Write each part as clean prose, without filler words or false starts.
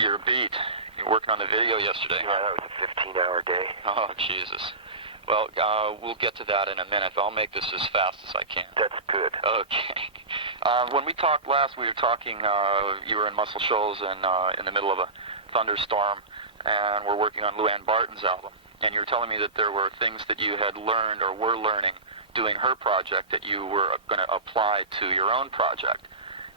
your beat. You were working on the video yesterday. Yeah, that was a 15-hour day. Oh, Jesus. Well, we'll get to that in a minute. I'll make this as fast as I can. That's good. Okay. When we talked last, we were talking, you were in Muscle Shoals and in the middle of a thunderstorm, and we're working on Lou Ann Barton's album. And you were telling me that there were things that you had learned or were learning doing her project that you were going to apply to your own project.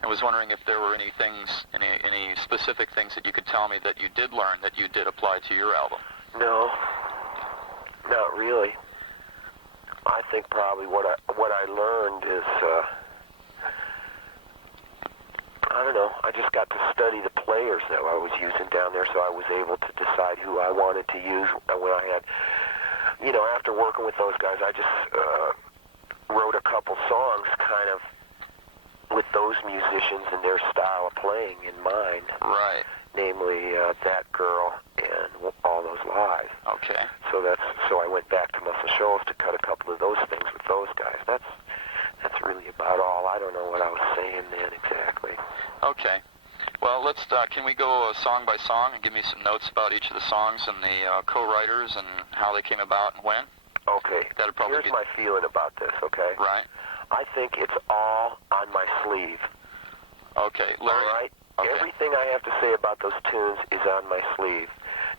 I was wondering if there were any things, any specific things that you could tell me that you did learn that you did apply to your album. No, not really. I think probably what I learned is, I don't know, I just got to study the players that I was using down there, so I was able to decide who I wanted to use when I had, you know, after working with those guys, I just wrote a couple songs kind of with those musicians and their style of playing in mind. Right. Namely, That Girl and All Those Lies. Okay. So I went back to Muscle Shoals to cut a couple of those things with those guys. That's really about all. I don't know what I was saying then exactly. Okay. Well, let's. Can we go song by song and give me some notes about each of the songs and the co-writers and how they came about and when? Okay. That'd probably Here's my feeling about this. Okay. Right. I think it's all on my sleeve. Okay, Larry. All right? Okay. Everything I have to say about those tunes is on my sleeve.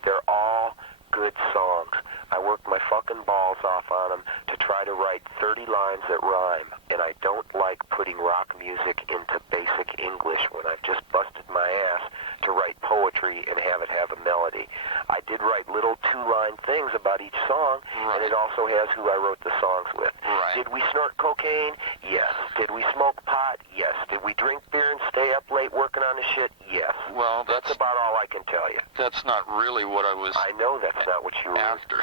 They're all good songs. I worked my fucking balls off on them to try to write 30 lines that rhyme, and I don't like putting rock music into basic English when I've just busted my ass to write poetry and have it have a melody. I did write little two-line things about each song, right. and it also has who I wrote the songs with. Right. Did we snort cocaine? Yes. Did we smoke pot? Yes. Did we drink beer and stay up late working on the shit? Yes. Well, that's about all I can tell you. That's not really what I was. I know that's not what you were after.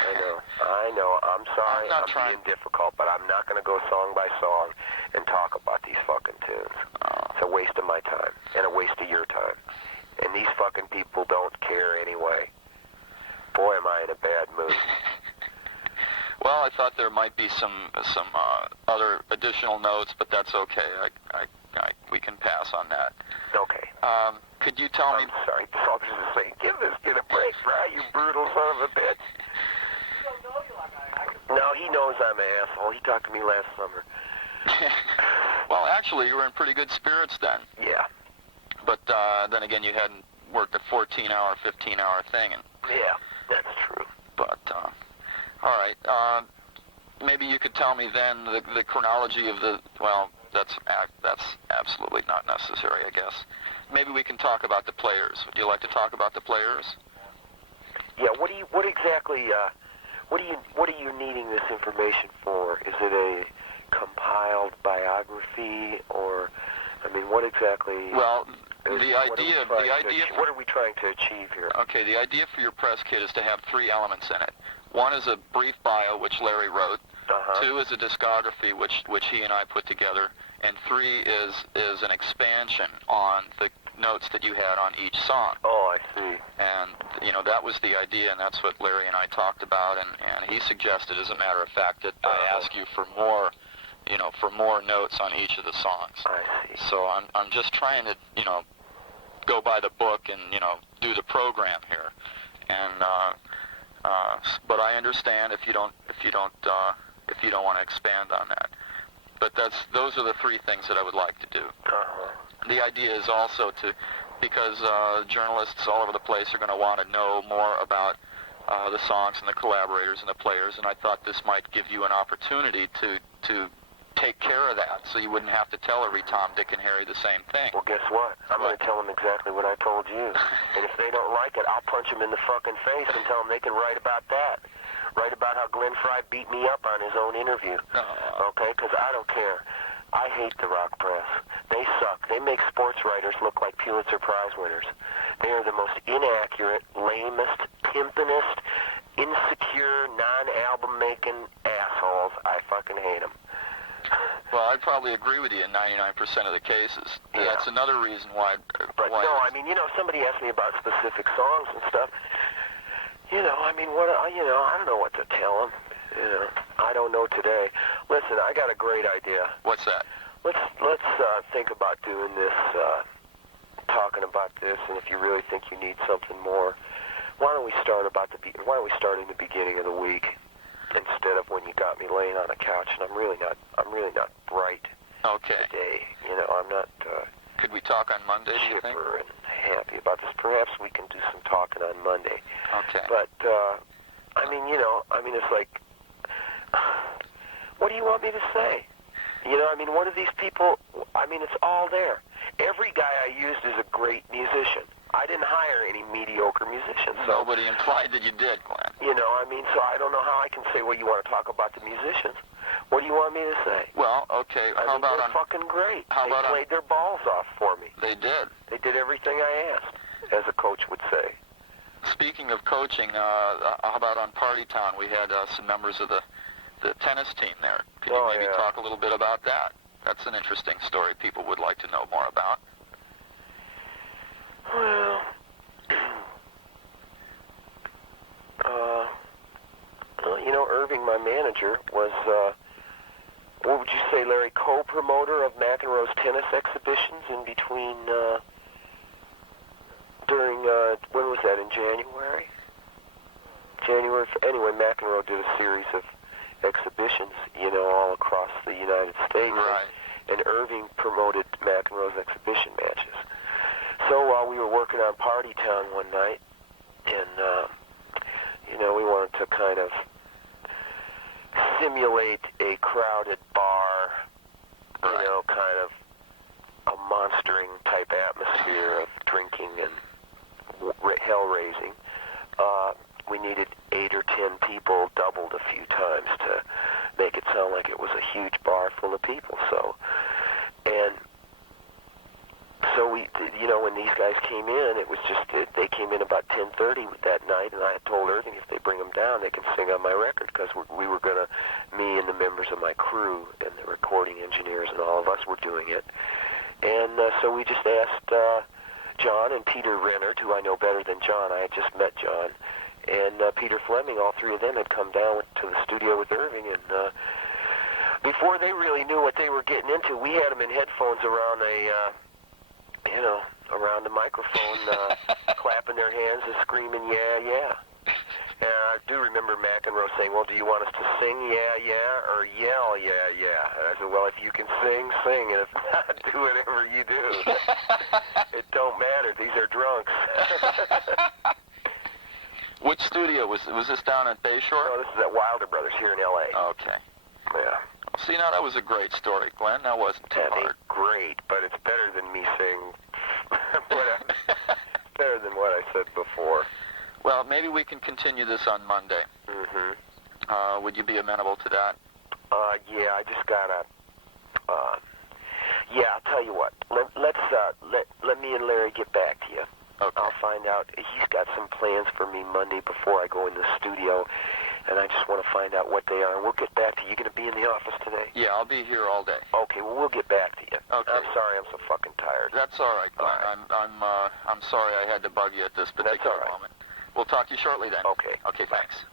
I know. I'm sorry. I'm being difficult, but I'm not going to go song by song and talk about these fucking tunes. It's a waste of my time and a waste of your time. And these fucking people don't care anyway. Boy, am I in a bad mood. Well, I thought there might be some other additional notes, but that's okay. We can pass on that. Okay. Could you tell me? I'm sorry. Solters is saying, give this kid a break, Fry, you brutal son of a bitch. No, he knows I'm an asshole. He talked to me last summer. Well, actually, you were in pretty good spirits then. Yeah. But then again, you hadn't worked a 14-hour, 15-hour thing. And, yeah, that's true. But, all right. Maybe you could tell me then the chronology of the, well, that's absolutely not necessary, I guess. Maybe we can talk about the players. Would you like to talk about the players? Yeah, what are you needing this information for? Is it a compiled biography, or, I mean, what exactly? Well, what are we trying to achieve here? Okay, the idea for your press kit is to have 3 elements in it. One is a brief bio, which Larry wrote. 2 is a discography, which he and I put together, and 3 is an expansion on the notes that you had on each song. Oh, I see. And, you know, that was the idea, and that's what Larry and I talked about, and he suggested, as a matter of fact, that I ask you for more, you know, for more notes on each of the songs. I see. So I'm just trying to, you know, go by the book and, you know, do the program here. And, but I understand if you don't want to expand on that. But those are the 3 things that I would like to do. The idea is also because journalists all over the place are going to want to know more about the songs and the collaborators and the players, and I thought this might give you an opportunity to take care of that, so you wouldn't have to tell every Tom, Dick, and Harry the same thing. Well, guess what? I'm going to tell them exactly what I told you. And if they don't like it, I'll punch them in the fucking face and tell them they can write about that. Write about how Glenn Frey beat me up on his own interview. Okay? Because I don't care. I hate the rock press. They suck. They make sports writers look like Pulitzer Prize winners. They are the most inaccurate, lamest, pimpinest, insecure, non-album making assholes. I fucking hate them. Well, I'd probably agree with you in 99% of the cases. Yeah. That's another reason why. But no, I mean, you know, somebody asked me about specific songs and stuff. You know, I mean, I don't know what to tell them. You know, I don't know today. Listen, I got a great idea. What's that? Let's think about doing this talking about this, and if you really think you need something more, why don't we start in the beginning of the week instead of when you got me laying on a couch? And I'm really not bright today. You know, I'm not. Could we talk on Monday? Do you think? Chipper and happy about this. Perhaps we can do some talking on Monday. Okay. But I mean, you know, I mean, it's like, what do you want me to say? You know, I mean, what are these people? I mean, it's all there. Every guy I used is a great musician. I didn't hire any mediocre musicians. So, nobody implied that you did, Glenn. you know, I mean, so I don't know how I can say, well, you want to talk about the musicians. What do you want me to say? Well, okay. I mean, they're fucking great. They played their balls off for me. They did. They did everything I asked, as a coach would say. Speaking of coaching, how about on Party Town? We had some members of the tennis team there. Could you maybe talk a little bit about that? That's an interesting story people would like to know more about. Well, you know, Irving, my manager, was, what would you say, Larry, co-promoter of McEnroe's tennis exhibitions in between, during, when was that, in January? Anyway, McEnroe did a series of exhibitions, you know, all across the United States. Right. And Irving promoted McEnroe's exhibition matches. So while we were working on Party Town one night, and, you know, we wanted to kind of simulate a crowded bar, you know, kind of a monstering type atmosphere of drinking and hell-raising. We needed 8 or 10 people, doubled a few times to make it sound like it was a huge bar full of people. So we, you know, when these guys came in, it was just, they came in about 10:30 that night, and I had told Irving if they bring them down, they can sing on my record, because we were going to, me and the members of my crew and the recording engineers and all of us were doing it. And so we just asked John and Peter Rennert, who I know better than John. I had just met John. And Peter Fleming, all three of them had come down to the studio with Irving, and before they really knew what they were getting into, we had them in headphones around you know, around the microphone, clapping their hands and screaming, yeah, yeah. And I do remember McEnroe saying, well, do you want us to sing, yeah, yeah, or yell, yeah, yeah? And I said, well, if you can sing, sing, and if not, do whatever you do. It don't matter. These are drunks. Which studio? Was this down at Bayshore? No, this is at Wilder Brothers here in L.A. Okay. Yeah. See, now that was a great story, Glenn. That wasn't too hard. Great, but it's better than me saying better than what I said before. Well, maybe we can continue this on Monday. Mm-hmm. Would you be amenable to that? Yeah, I just gotta. Yeah, I'll tell you what. Let me and Larry get back to you. Okay. I'll find out. He's got some plans for me Monday before I go in the studio, and I just want to find out what they are. And we'll get back to you. You going to be in the office today? Yeah, I'll be here all day. Okay, well, we'll get back to you. Okay. I'm sorry I'm so fucking tired. That's all right, Glenn. All I'm sorry I had to bug you at this particular moment. We'll talk to you shortly then. Okay. Okay, thanks.